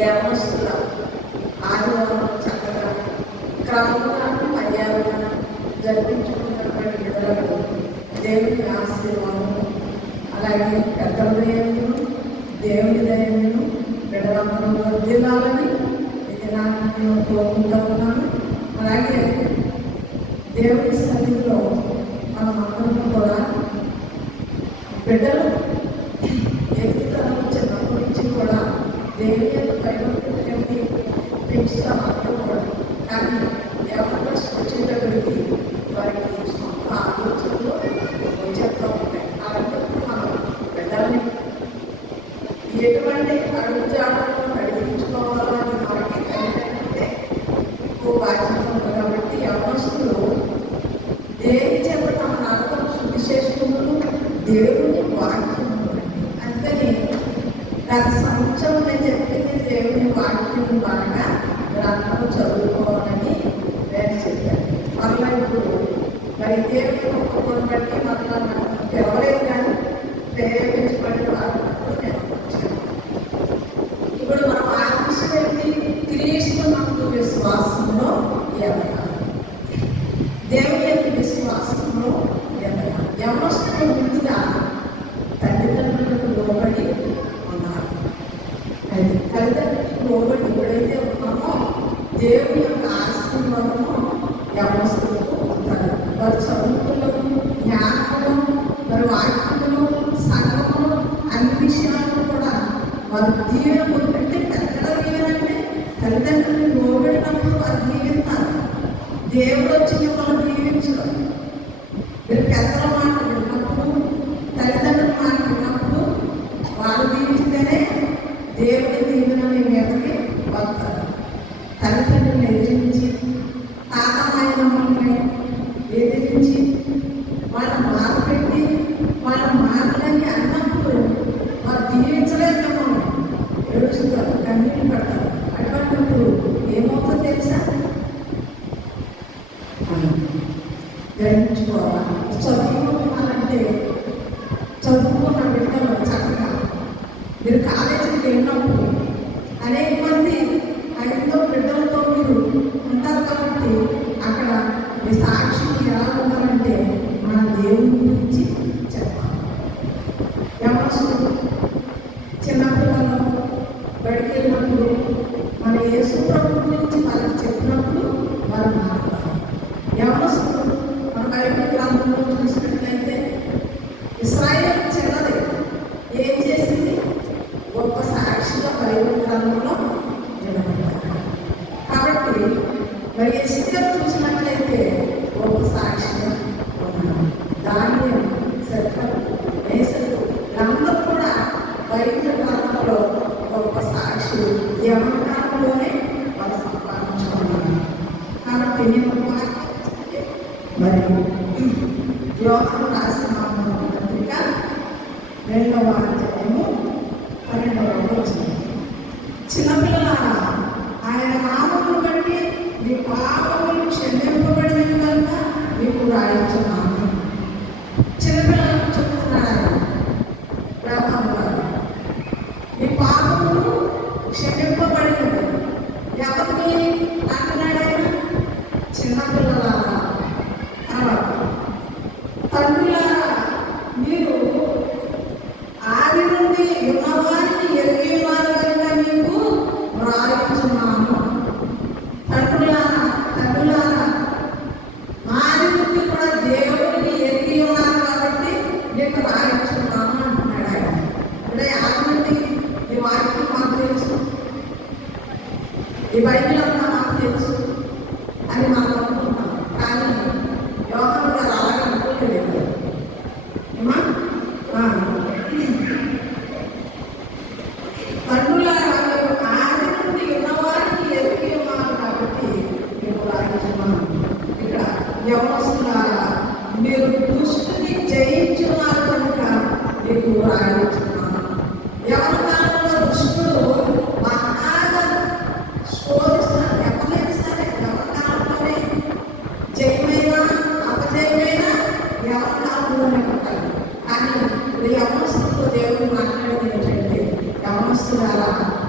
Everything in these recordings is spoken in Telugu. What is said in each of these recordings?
ఏ ఆదివారం చక్కగా క్రమంగా మర్యాదగా జరిపించుకున్నటువంటి విడుదలకు దేవుని ఆశీర్వాదం అలాగే పెద్దల దయమును దేవుని దయమును విడవందరం వర్దిల్లాలని ఇది నాకు నేను కోరుకుంటూ ఉన్నాను అలాగే దేవుని సన్నిధిలో మనం అందరం కూడా బిడ్డలు ఎదుగుతనం చిన్నప్పటి నుంచి కూడా దేవుని యొక్క భయపడుతుంది పెంచుతాం సంవత్సరం నేను చెప్పింది దేవుని వాక్యం బాగా గ్రంథం చదువుకోవాలని నేను చెప్పాను మరలా ఇప్పుడు మరి దేవుని ఒక్కొక్కరు బట్టి మరలా ఎవరైనా కానీ వారు ఇప్పుడు మనం ఆకర్షణ క్రీస్తు నందు విశ్వాసంలో ఎదగాలి దేవుని యొక్క విశ్వాసంలో ఎదగాలి యవనస్తులు ముందుగా తల్లిదండ్రులకు లోబడి ఉన్నారు అది తల్లిదండ్రులకు ఎప్పుడైతే ఉన్నామో దేవుని యొక్క ఆశీర్వాదము యవనస్తులకు ఉంటారు వారు చదువుకులకు జ్ఞానము వారి వాక్యములు సంఘములు అన్ని కూడా వారు దీవెన పొందంటే పెద్దల దీవెనంటే తల్లిదండ్రులు లోబడినప్పుడు వారు దీవిస్తారు దేవుడు వచ్చి వాళ్ళు దీవించడం మీరు పెద్దలు మాట విన్నప్పుడు తల్లిదండ్రుల మాట విన్నప్పుడు వారు దీవిస్తేనే దేవుడి దీవెన మీ మీదకి వస్తారు తల్లిదండ్రులను ఎదిరించి తాతమాయనమ్మల్ని ఎదిరించి వాళ్ళ బాధ పెట్టి వాళ్ళ మాటలని అన్నప్పుడు వారు దీవించలేదు మిమ్మల్ని ఏడుస్తారు కన్నీళ్ళు పడతారు. అటువంటిప్పుడు ఏమవుతుందో తెలుసా? గ్రహించుకోవాలి చదువుకున్నారంటే చదువుకున్న బిడ్డలు చక్కగా మీరు కాలేజీకి వెళ్ళినప్పుడు అనేక మంది ఐదో బిడ్డలతో మీరు ఉంటారు కాబట్టి అక్కడ మీ సాక్షి ఎలా ఉండాలంటే మన దేవుని గురించి చెప్పాలి ఎవరు చిన్నపిల్లలు బడికి వెళ్ళినప్పుడు యేసుప్రభు గురించి వాళ్ళకి చెప్పినప్పుడు మనం మారుతారు ఎవరు మన బైబిల్ గ్రంథంలో చూసినట్లయితే ఇస్రాయల్ చిన్నది ఏం చేసింది? గొప్ప సాక్షిగా బైబిల్ గ్రంథంలో నిలబడ్డారు. కాబట్టి మరి ఎస్టర్ చూసినట్లయితే గొప్ప సాక్షిగా ఉన్నారు. దాన్ని సరిగ్గా వేసలు అందరూ కూడా బైబిల్ గ్రంథంలో గొప్ప సాక్షి ఏమన్నా మరి యోగం రాసిన పత్రిక రెండవ అధ్యాయము పన్నెండవ వచ్చింది చిన్నపిల్లలారా ఆయన నామమును బట్టి మీ పాపములు క్షమింపబడిన కనుక మీకు రాయించున్నాను చిన్నపిల్లలకు చెప్తున్నాడు ఆయన బ్రహ్మం గారు మీ పాపములు క్షమింపబడినవి ఎవరిని అంటున్నాడు ఆయన చిన్నపిల్లలారా తర్వాత తండ్రులారా మీరు ఆది నుండి ఉన్నవారిని ఎరిగి ఉన్నారు కనుక మీకు వ్రాయించున్నాను తండ్రులారా తండ్రులారా ఆది నుండి కూడా దేవుడిని ఎరిగి ఉన్నారు కాబట్టి మీకు రాయించున్నాను అంటున్నాడు ఆయన అంటే ఆది నుండి ఈ వాక్యం మాకు తెలుసు ఈ బైబిల్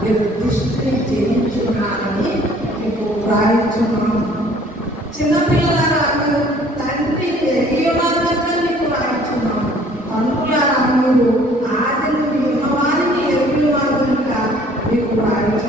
మీరు దృష్టిని జయించున్నారని మీకు వ్రాయించున్నాను చిన్నపిల్లలారా మీరు తండ్రి ఎరిగినారంటే మీకు వ్రాయించున్నాను తండ్రులారా మీరు ఆదిని ఉన్నవారిని ఎరుగుల వారు మీకు వ్రాయించు